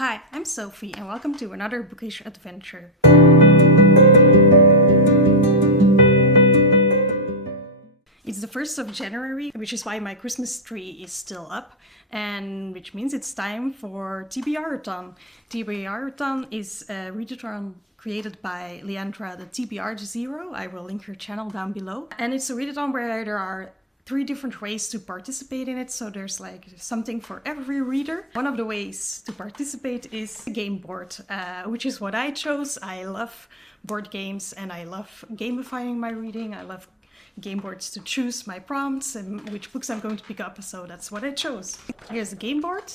Hi, I'm Sophie and welcome to another bookish adventure. It's the 1st of January, which is why my Christmas tree is still up, and which means it's time for TBRathon. TBRathon is a readathon created by Leandra, the TBR0. I will link her channel down below. And it's a readathon where there are 3 different ways to participate in it, so there's like something for every reader. One of the ways to participate is a game board, which is what I chose. I love board games and I love gamifying my reading. I love game boards to choose my prompts and which books I'm going to pick up, so that's what I chose. Here's the game board.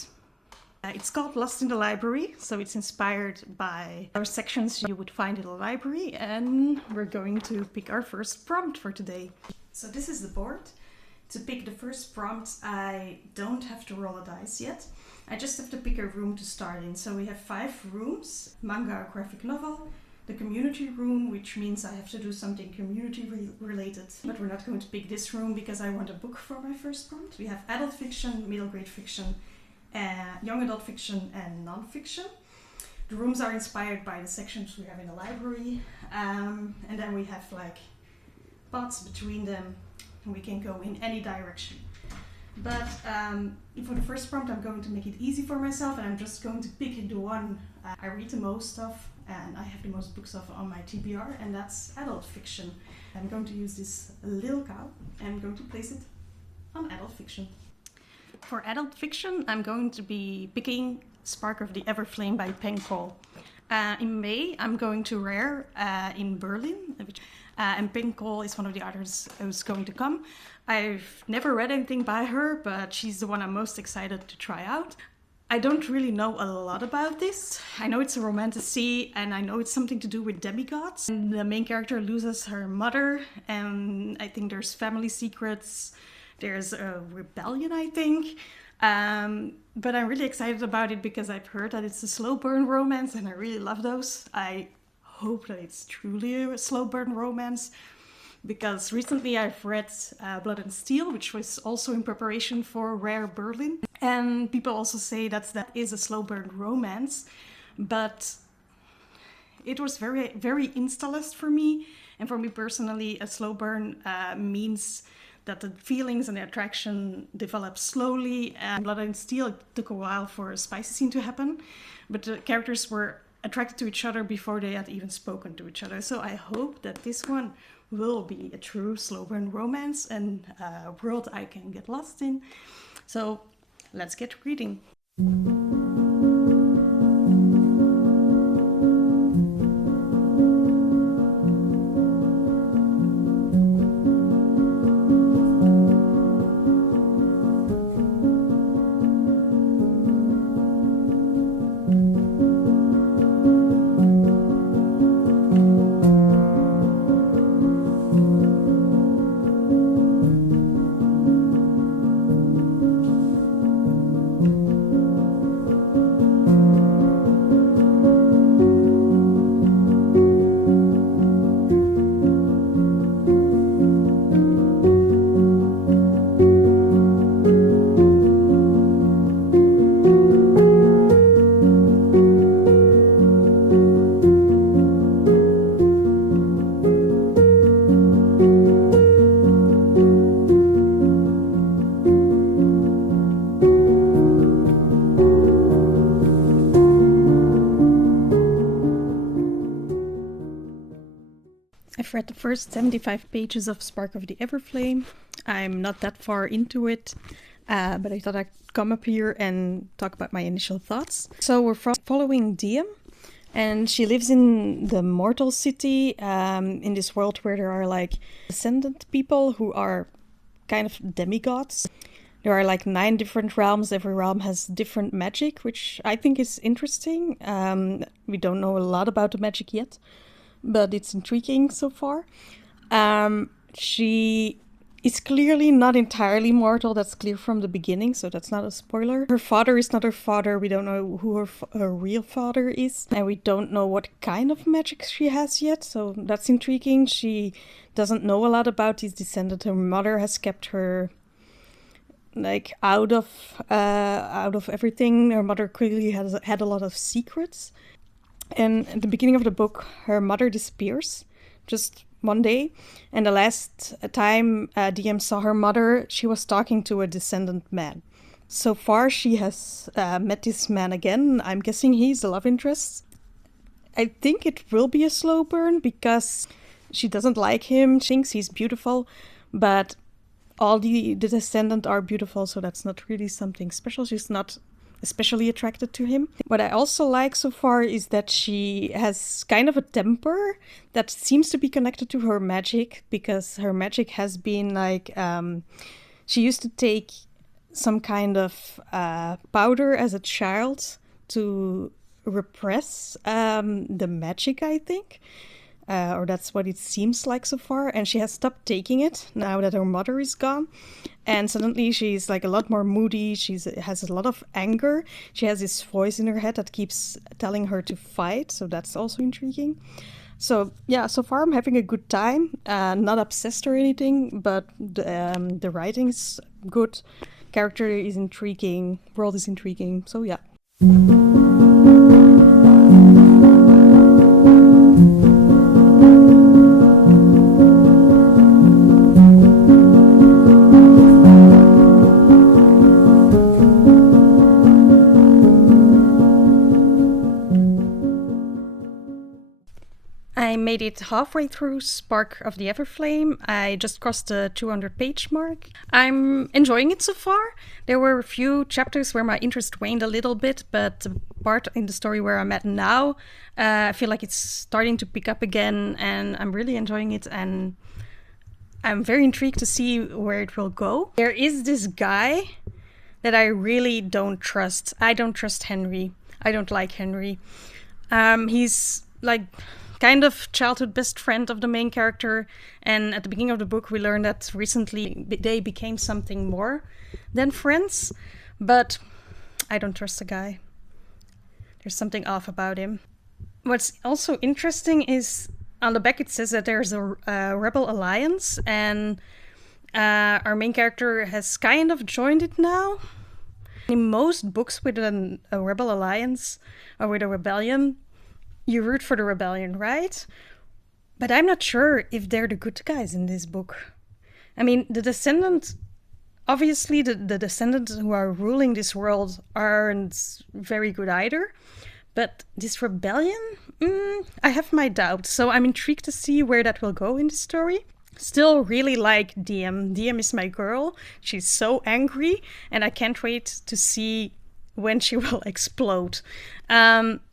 It's called Lost in the Library, so it's inspired by our sections you would find in a library, and we're going to pick our first prompt for today. So this is the board. To pick the first prompt, I don't have to roll a dice yet. I just have to pick a room to start in. So we have 5 rooms: manga, graphic novel, the community room, which means I have to do something community related. But we're not going to pick this room because I want a book for my first prompt. We have adult fiction, middle grade fiction, young adult fiction, and non-fiction. The rooms are inspired by the sections we have in the library. And then we have like pots between them. We can go in any direction. But for the first prompt, I'm going to make it easy for myself, and I'm just going to pick the one I read the most of and I have the most books of on my TBR, and that's adult fiction. I'm going to use this little cow and I'm going to place it on adult fiction. For adult fiction, I'm going to be picking Spark of the Everflame by Penn. In May, I'm going to Rare in Berlin, and Penn is one of the authors who's going to come. I've never read anything by her, but she's the one I'm most excited to try out. I don't really know a lot about this. I know it's a romantasy, and I know it's something to do with demigods. And the main character loses her mother, and I think there's family secrets. There's a rebellion, I think. But I'm really excited about it because I've heard that it's a slow burn romance, and I really love those. I hope that it's truly a slow burn romance, because recently I've read Blood and Steel, which was also in preparation for Rare Berlin, and people also say that is a slow burn romance, but it was very, very instalist for me, and for me personally, a slow burn means that the feelings and the attraction develop slowly, and Blood and Steel, it took a while for a spicy scene to happen, but the characters were attracted to each other before they had even spoken to each other. So I hope that this one will be a true slow burn romance and a world I can get lost in. So let's get reading. I've read the first 75 pages of Spark of the Everflame. I'm not that far into it, but I thought I'd come up here and talk about my initial thoughts. So we're following Diem, and she lives in the mortal city, in this world where there are like descendant people who are kind of demigods. There are like 9 different realms. Every realm has different magic, which I think is interesting. We don't know a lot about the magic yet, but it's intriguing so far. She is clearly not entirely mortal. That's clear from the beginning, so that's not a spoiler. Her father is not her father. We don't know who her real father is, and we don't know what kind of magic she has yet, so that's intriguing. She doesn't know a lot about his descendant. Her mother has kept her like out of everything. Her mother clearly had a lot of secrets. And at the beginning of the book, her mother disappears just one day. And the last time DM saw her mother, she was talking to a descendant man. So far, she has met this man again. I'm guessing he's a love interest. I think it will be a slow burn because she doesn't like him. She thinks he's beautiful, but all the descendants are beautiful, so that's not really something special. She's not especially attracted to him. What I also like so far is that she has kind of a temper that seems to be connected to her magic, because her magic has been like, she used to take some kind of powder as a child to repress the magic, I think. Or that's what it seems like so far. And she has stopped taking it now that her mother is gone. And suddenly she's like a lot more moody. She has a lot of anger. She has this voice in her head that keeps telling her to fight. So that's also intriguing. So yeah, so far I'm having a good time. Not obsessed or anything, but the writing is good. Character is intriguing. World is intriguing. So yeah. I made it halfway through Spark of the Everflame. I just crossed the 200-page mark. I'm enjoying it so far. There were a few chapters where my interest waned a little bit, but the part in the story where I'm at now, I feel like it's starting to pick up again, and I'm really enjoying it, and I'm very intrigued to see where it will go. There is this guy that I really don't trust. I don't trust Henry. I don't like Henry. He's like kind of childhood best friend of the main character, and at the beginning of the book we learn that recently they became something more than friends, but I don't trust the guy. There's something off about him. What's also interesting is on the back it says that there's a rebel alliance, and our main character has kind of joined it now. In most books with a rebel alliance or with a rebellion, you root for the rebellion, right? But I'm not sure if they're the good guys in this book. I mean, the descendants, obviously the descendants who are ruling this world aren't very good either. But this rebellion, I have my doubts. So I'm intrigued to see where that will go in the story. Still really like DM. DM is my girl. She's so angry, and I can't wait to see when she will explode.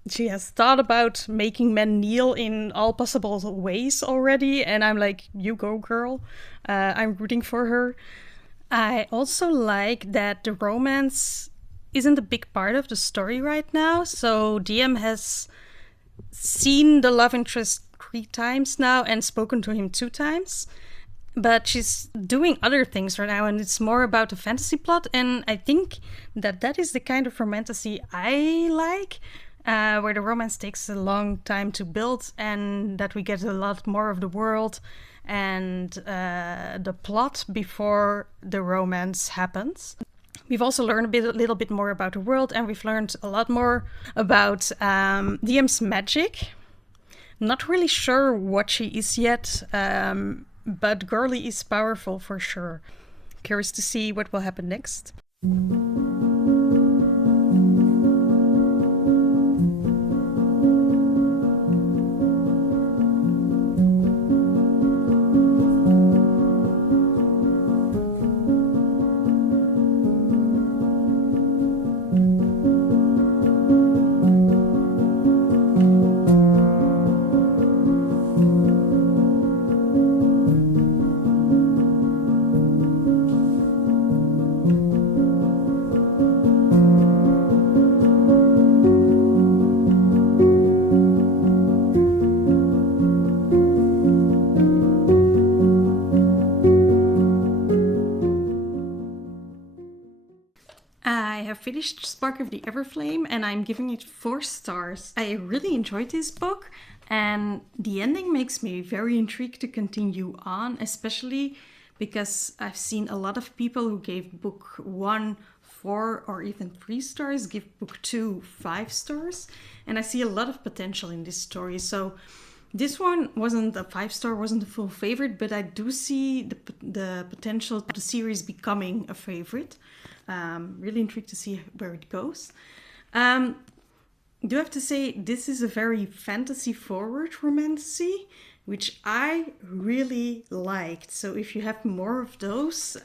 She has thought about making men kneel in all possible ways already, and I'm like, you go, girl. I'm rooting for her. I also like that the romance isn't a big part of the story right now. So DM has seen the love interest 3 times now and spoken to him 2 times. But she's doing other things right now, and it's more about the fantasy plot. And I think that is the kind of romantasy I like, where the romance takes a long time to build, and that we get a lot more of the world and the plot before the romance happens. We've also learned a little bit more about the world, and we've learned a lot more about DM's magic. Not really sure what she is yet, but girly is powerful for sure. Curious to see what will happen next. Finished Spark of the Everflame, and I'm giving it 4 stars. I really enjoyed this book, and the ending makes me very intrigued to continue on, especially because I've seen a lot of people who gave book 1 4 or even 3 stars give book 2 5 stars, and I see a lot of potential in this story. So this one wasn't a 5-star, wasn't a full favorite, but I do see the potential of the series becoming a favorite. Really intrigued to see where it goes. Do have to say, this is a very fantasy-forward romantasy, which I really liked. So if you have more of those,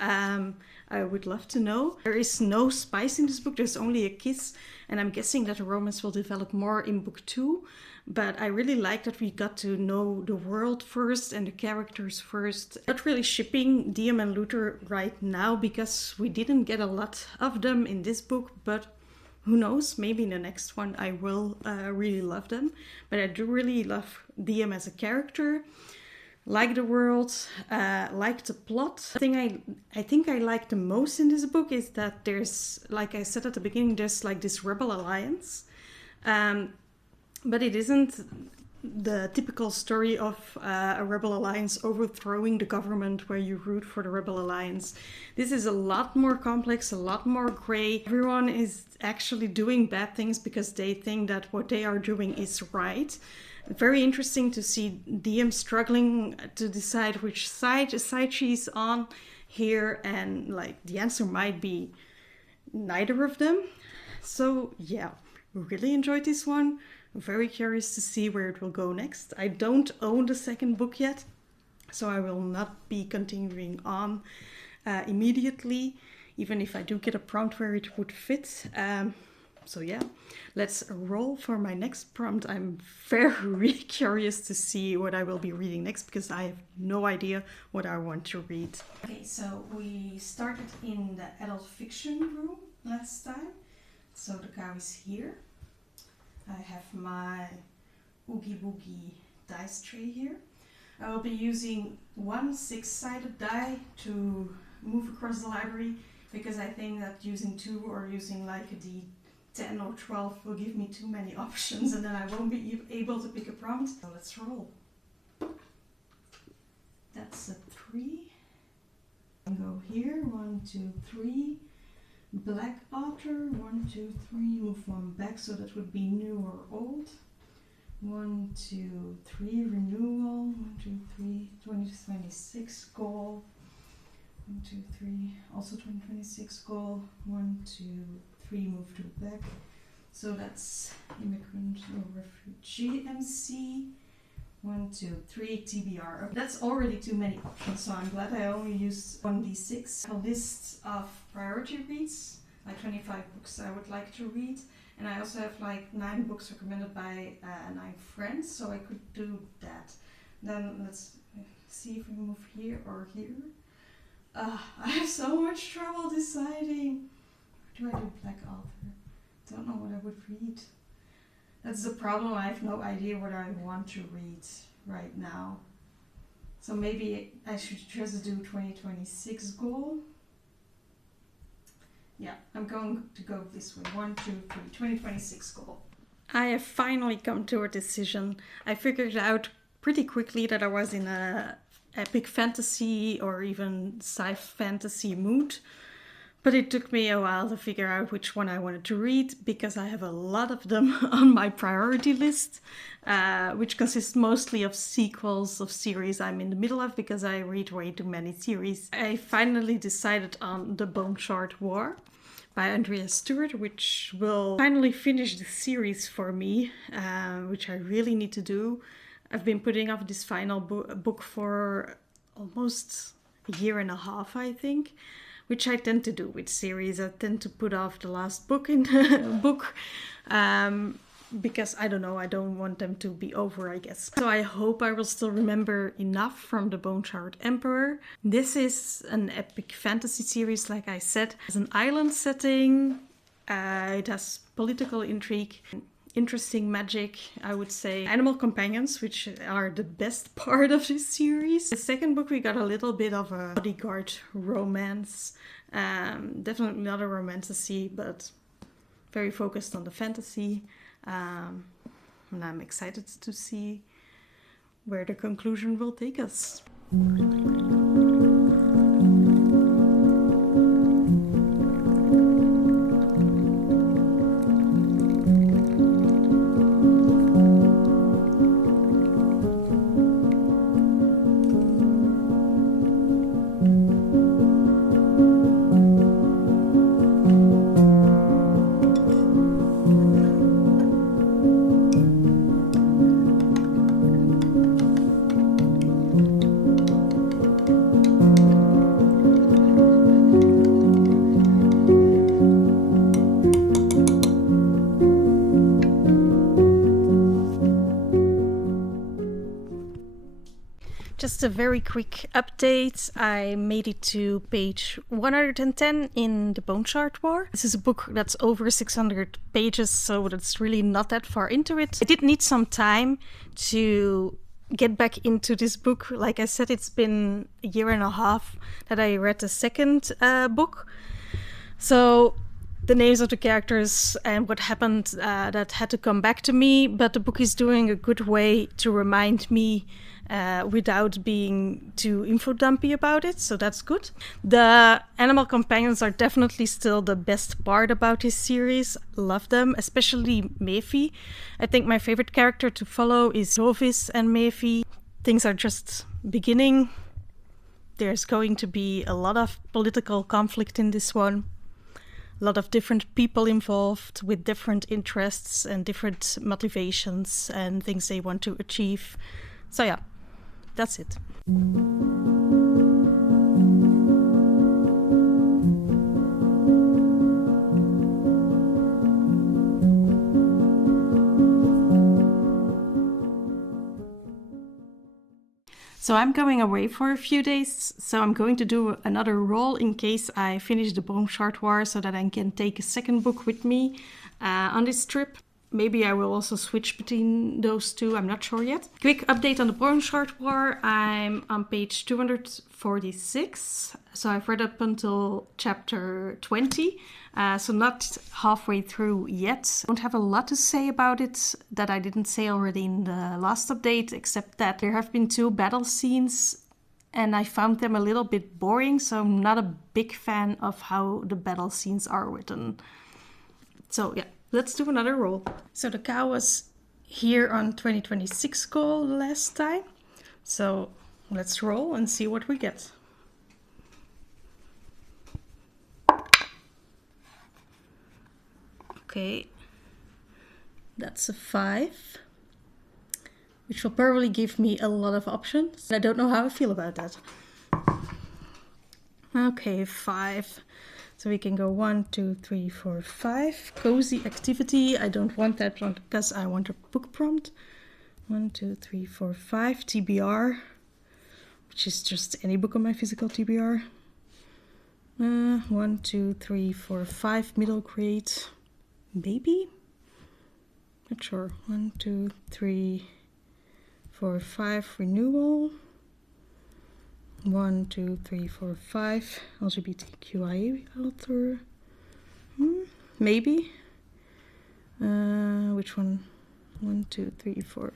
I would love to know. There is no spice in this book, there's only a kiss, and I'm guessing that the romance will develop more in book 2. But I really like that we got to know the world first and the characters first. Not really shipping Diem and Luther right now because we didn't get a lot of them in this book, but who knows, maybe in the next one I will really love them. But I do really love Diem as a character, like the world, like the plot. The thing I think I like the most in this book is that there's, like I said at the beginning, there's like this rebel alliance. But it isn't the typical story of a rebel alliance overthrowing the government where you root for the rebel alliance. This is a lot more complex, a lot more gray. Everyone is actually doing bad things because they think that what they are doing is right. Very interesting to see Diem struggling to decide which side she's on here, and like the answer might be neither of them. So yeah, really enjoyed this one. Very curious to see where it will go next. I don't own the second book yet, so I will not be continuing on immediately, even if I do get a prompt where it would fit. So yeah, let's roll for my next prompt. I'm very curious to see what I will be reading next because I have no idea what I want to read. Okay, so we started in the adult fiction room last time. So the cow is here. I have my Oogie Boogie dice tray here. I will be using one 6-sided die to move across the library because I think that using 2 or using like a D10 or 12 will give me too many options and then I won't be able to pick a prompt. So let's roll. That's a 3. And go here, 1, 2, 3. Black Otter, 1, 2, 3, move 1 back, so that would be new or old. 1, 2, 3, renewal, 1, 2, 3, 2026 goal. 1, 2, 3, also 2026 goal. 1, 2, 3, move 2 back. So that's immigrant or refugee MC. 1, 2, 3, TBR. That's already too many options, so I'm glad I only used 1d6. A list of priority reads, like 25 books I would like to read. And I also have like 9 books recommended by 9 friends, so I could do that. Then let's see if we move here or here. I have so much trouble deciding. Where do I do Black Author? Don't know what I would read. That's the problem, I have no idea what I want to read right now. So maybe I should just do 2026 goal. Yeah, I'm going to go this way. 1, 2, 3, 2026 goal. I have finally come to a decision. I figured out pretty quickly that I was in a epic fantasy or even sci-fi fantasy mood. But it took me a while to figure out which one I wanted to read because I have a lot of them on my priority list, which consists mostly of sequels of series I'm in the middle of because I read way too many series. I finally decided on The Bone Shard War by Andrea Stewart, which will finally finish the series for me, which I really need to do. I've been putting off this final book for almost a year and a half, I think. Which I tend to do with series. I tend to put off the last book in the book because I don't know, I don't want them to be over, I guess. So I hope I will still remember enough from The Bone Shard Emperor. This is an epic fantasy series, like I said. It's an island setting. It has political intrigue, interesting magic, I would say. Animal companions, which are the best part of this series. The second book we got a little bit of a bodyguard romance. Definitely not a romantasy, but very focused on the fantasy. And I'm excited to see where the conclusion will take us. Just a very quick update. I made it to page 110 in the Bone Shard War. This is a book that's over 600 pages, so that's really not that far into it. I did need some time to get back into this book. Like I said, it's been a year and a half that I read the second book. So the names of the characters and what happened that had to come back to me, but the book is doing a good way to remind me without being too info dumpy about it, so that's good. The animal companions are definitely still the best part about this series. Love them, especially Mefi. I think my favorite character to follow is Novice and Mefi. Things are just beginning. There's going to be a lot of political conflict in this one. A lot of different people involved with different interests and different motivations and things they want to achieve. So yeah, that's it. So I'm going away for a few days, so I'm going to do another roll in case I finish the Bone Shard War so that I can take a second book with me on this trip. Maybe I will also switch between those two, I'm not sure yet. Quick update on the Bone Shard War. I'm on page 246, so I've read up until chapter 20. So not halfway through yet. I don't have a lot to say about it that I didn't say already in the last update, except that there have been 2 battle scenes and I found them a little bit boring, so I'm not a big fan of how the battle scenes are written. So yeah, let's do another roll. So the cow was here on 2026 goal last time. So let's roll and see what we get. Okay, that's a 5, which will probably give me a lot of options. I don't know how I feel about that. Okay, 5. So we can go 1, 2, 3, 4, 5. Cozy activity. I don't want that one because I want a book prompt. 1, 2, 3, 4, 5. TBR, which is just any book on my physical TBR. 1, 2, 3, 4, 5. Middle grade. Maybe? Not sure. 1, 2, 3, 4, 5. Renewal. 1, 2, 3, 4, 5. LGBTQIA author. Maybe. Which one? 1, 2, 3, 4,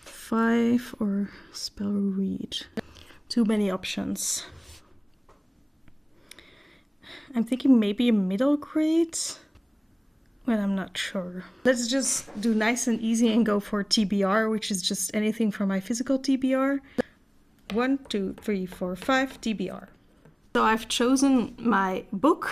5. Or spell read. Too many options. I'm thinking maybe a middle grade. But I'm not sure. Let's just do nice and easy and go for TBR, which is just anything from my physical TBR. 1, 2, 3, 4, 5, TBR. So I've chosen my book.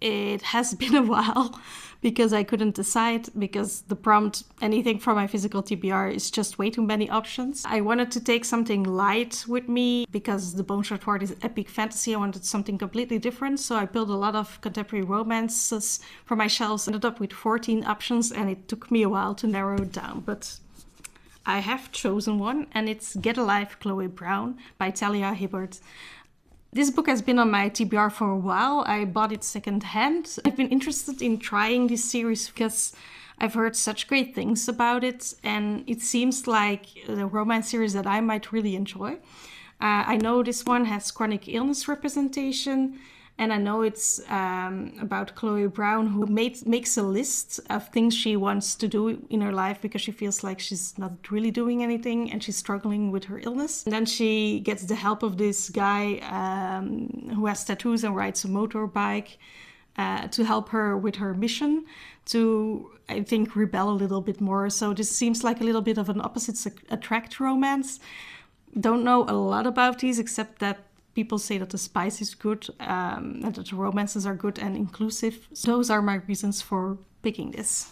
It has been a while because I couldn't decide, because the prompt, anything from my physical TBR, is just way too many options. I wanted to take something light with me because the Bone Shard War is epic fantasy. I wanted something completely different, so I built a lot of contemporary romances for my shelves. Ended up with 14 options and it took me a while to narrow it down, but I have chosen one, and it's Get Alive, Chloe Brown by Talia, Hibbert. This book has been on my TBR for a while. I bought it secondhand. I've been interested in trying this series because I've heard such great things about it, and it seems like the romance series that I might really enjoy. I know this one has chronic illness representation, and I know it's about Chloe Brown, who makes a list of things she wants to do in her life because she feels like she's not really doing anything and she's struggling with her illness. And then she gets the help of this guy who has tattoos and rides a motorbike to help her with her mission to, I think, rebel a little bit more. So this seems like a little bit of an opposites attract romance. Don't know a lot about these except that people say that the spice is good, and that the romances are good and inclusive. So those are my reasons for picking this.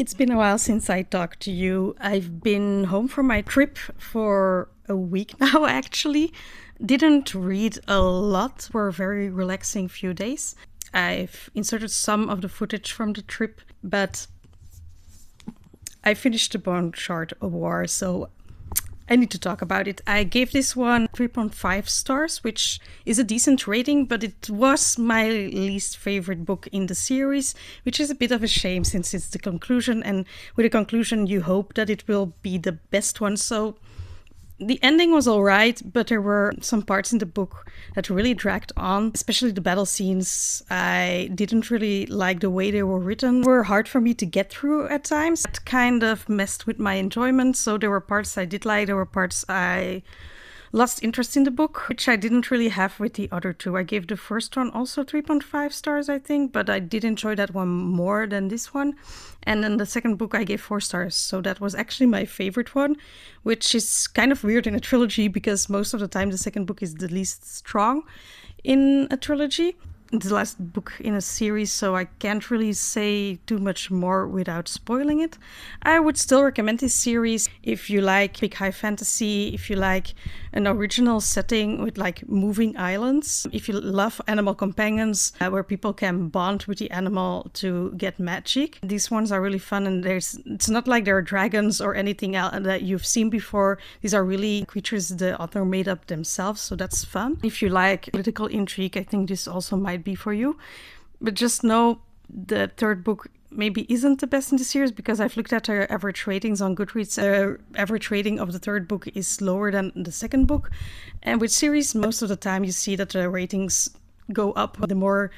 It's been a while since I talked to you. I've been home from my trip for a week now, actually. Didn't read a lot, were a very relaxing few days. I've inserted some of the footage from the trip, but I finished the Bone Shard of War, so I need to talk about it. I gave this one 3.5 stars, which is a decent rating, but it was my least favorite book in the series, which is a bit of a shame since it's the conclusion, and with a conclusion you hope that it will be the best one. So the ending was alright, but there were some parts in the book that really dragged on, especially the battle scenes. I didn't really like the way they were written. They were hard for me to get through at times. It kind of messed with my enjoyment, so there were parts I did like, there were parts I lost interest in the book, which I didn't really have with the other two. I gave the first one also 3.5 stars, I think, but I did enjoy that one more than this one. And then the second book I gave 4 stars, so that was actually my favorite one, which is kind of weird in a trilogy because most of the time the second book is the least strong in a trilogy. It's the last book in a series, so I can't really say too much more without spoiling it. I would still recommend this series if you like big high fantasy, if you like an original setting with like moving islands, if you love animal companions where people can bond with the animal to get magic. These ones are really fun, and it's not like there are dragons or anything else that you've seen before. These are really creatures the author made up themselves, so that's fun. If you like political intrigue, I think this also might be for you. But just know the third book maybe isn't the best in the series because I've looked at their average ratings on Goodreads. Average rating of the third book is lower than the second book. And with series, most of the time you see that the ratings go up the more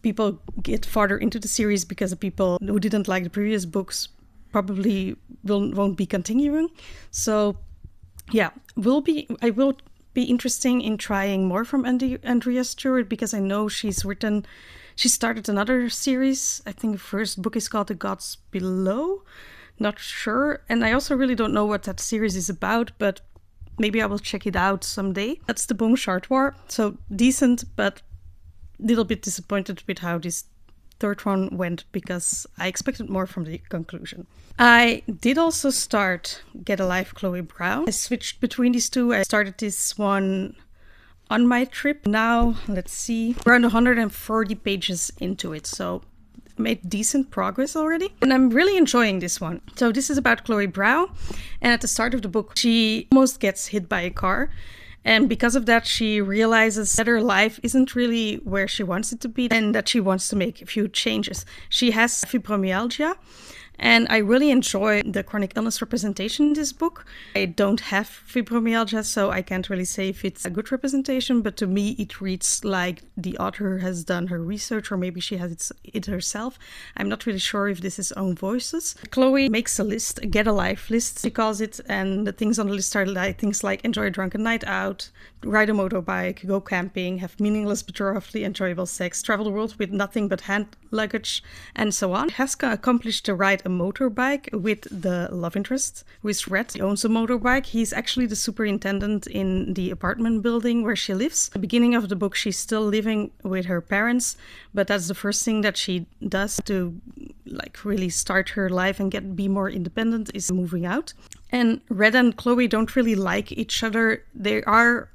people get farther into the series because the people who didn't like the previous books probably won't be continuing. So yeah, I will be interesting in trying more from Andrea Stewart because I know she started another series. I think the first book is called The Gods Below. Not sure. And I also really don't know what that series is about, but maybe I will check it out someday. That's the Bone Shard War. So decent, but a little bit disappointed with how this third one went because I expected more from the conclusion. I did also start Get Alive Chloe Brown. I switched between these two. I started this one on my trip. Now, let's see, around 140 pages into it, so made decent progress already. And I'm really enjoying this one. So this is about Chloe Brown, and at the start of the book, she almost gets hit by a car. And because of that, she realizes that her life isn't really where she wants it to be and that she wants to make a few changes. She has fibromyalgia, and I really enjoy the chronic illness representation in this book. I don't have fibromyalgia, so I can't really say if it's a good representation, but to me it reads like the author has done her research, or maybe she has it herself. I'm not really sure if this is own voices. Chloe makes a list, a Get Alive list, she calls it, and the things on the list are like things like enjoy a drunken night out, ride a motorbike, go camping, have meaningless but roughly enjoyable sex, travel the world with nothing but hand luggage, and so on. Haska accomplished to ride a motorbike with the love interest, who is Red. He owns a motorbike. He's actually the superintendent in the apartment building where she lives. At the beginning of the book, she's still living with her parents, but that's the first thing that she does to like really start her life and be more independent is moving out. And Red and Chloe don't really like each other. They are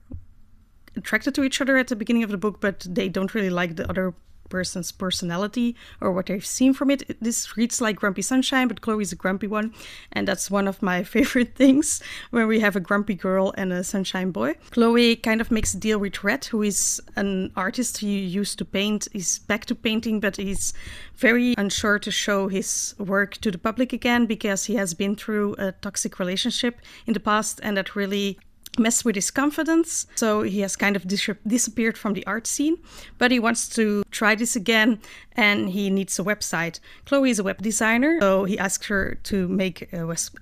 attracted to each other at the beginning of the book, but they don't really like the other person's personality or what they've seen from it. This reads like Grumpy Sunshine, but Chloe's a grumpy one, and that's one of my favorite things when we have a grumpy girl and a sunshine boy. Chloe kind of makes a deal with Red, who is an artist who used to paint. He's back to painting, but he's very unsure to show his work to the public again because he has been through a toxic relationship in the past, and that really messed with his confidence, so he has kind of disappeared from the art scene, but he wants to try this again and he needs a website. Chloe is a web designer, so he asks her to make a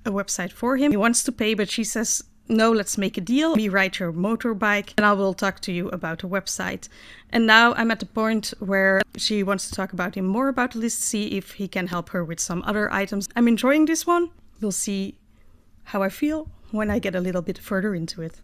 website for him. He wants to pay, but she says, no, let's make a deal. We ride your motorbike and I will talk to you about a website. And now I'm at the point where she wants to talk about him more about the list, see if he can help her with some other items. I'm enjoying this one. We'll see how I feel when I get a little bit further into it.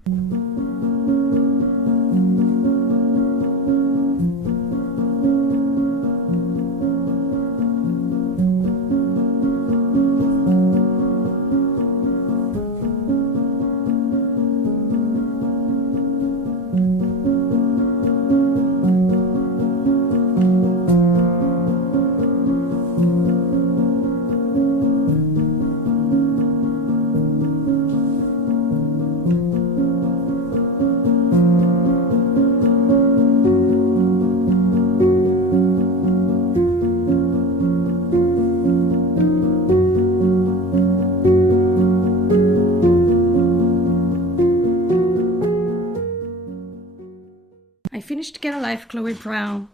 Get a life, Chloe Brown.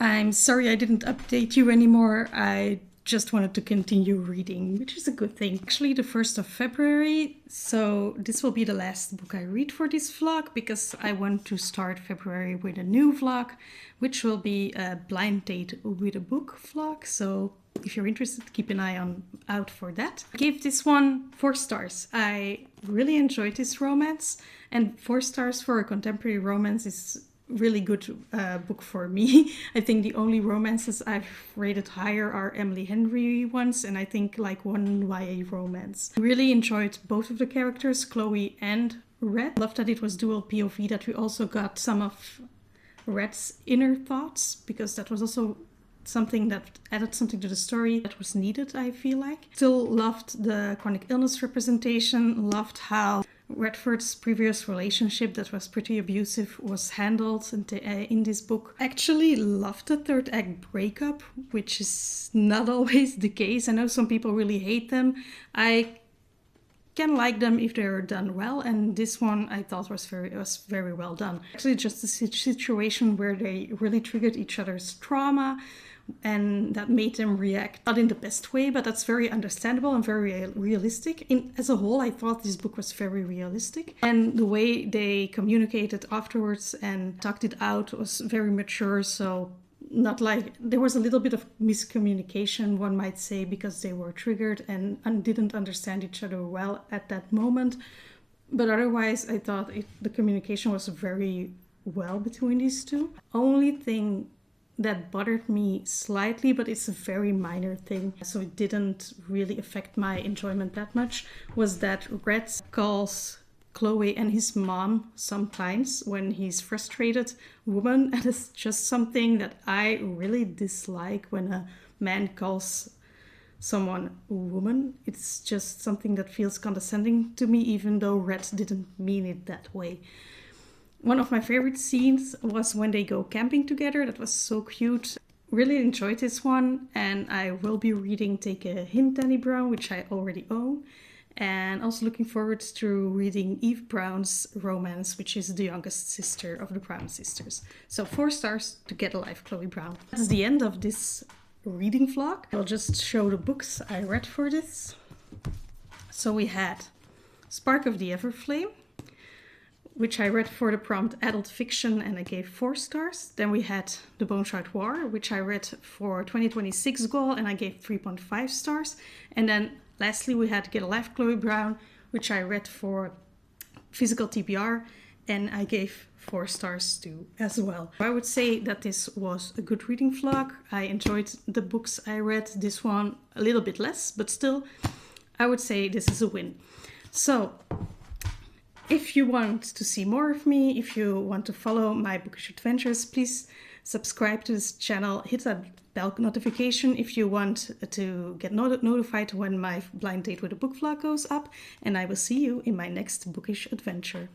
I'm sorry I didn't update you anymore. I just wanted to continue reading, which is a good thing. Actually, the 1st of February, so this will be the last book I read for this vlog because I want to start February with a new vlog, which will be a blind date with a book vlog. So if you're interested, keep an eye out for that. I gave this one 4 stars. I really enjoyed this romance, and 4 stars for a contemporary romance is really good book for me. I think the only romances I've rated higher are Emily Henry ones, and I think like one YA romance. I really enjoyed both of the characters, Chloe and Red. Loved that it was dual POV, that we also got some of Red's inner thoughts, because that was also something that added something to the story that was needed, I feel like. Still loved the chronic illness representation, loved how Redford's previous relationship that was pretty abusive was handled in this book. Actually loved the 3rd act breakup, which is not always the case. I know some people really hate them. I can like them if they're done well, and this one I thought was very well done. Actually just a situation where they really triggered each other's trauma, and that made them react not in the best way, but that's very understandable and very realistic. As a whole, I thought this book was very realistic, and the way they communicated afterwards and talked it out was very mature. So not like there was a little bit of miscommunication, one might say, because they were triggered and didn't understand each other well at that moment, but otherwise I thought the communication was very well between these two. Only thing that bothered me slightly, but it's a very minor thing, so it didn't really affect my enjoyment that much, was that Red calls Chloe and his mom sometimes, when he's frustrated, woman, and it's just something that I really dislike when a man calls someone a woman. It's just something that feels condescending to me, even though Red didn't mean it that way. One of my favorite scenes was when they go camping together. That was so cute. Really enjoyed this one, and I will be reading Take a Hint, Danny Brown, which I already own. And also looking forward to reading Eve Brown's romance, which is the youngest sister of the Brown sisters. So 4 stars to Get a Life, Chloe Brown. That's the end of this reading vlog. I'll just show the books I read for this. So we had Spark of the Everflame, which I read for the prompt adult fiction, and I gave 4 stars. Then we had The Boneshard War, which I read for 2026 goal, and I gave 3.5 stars. And then lastly, we had Get a Life, Chloe Brown, which I read for physical TBR, and I gave 4 stars too as well. I would say that this was a good reading vlog. I enjoyed the books I read. This one a little bit less, but still, I would say this is a win. So, if you want to see more of me, if you want to follow my bookish adventures, please subscribe to this channel, hit that bell notification if you want to get notified when my blind date with a book vlog goes up, and I will see you in my next bookish adventure.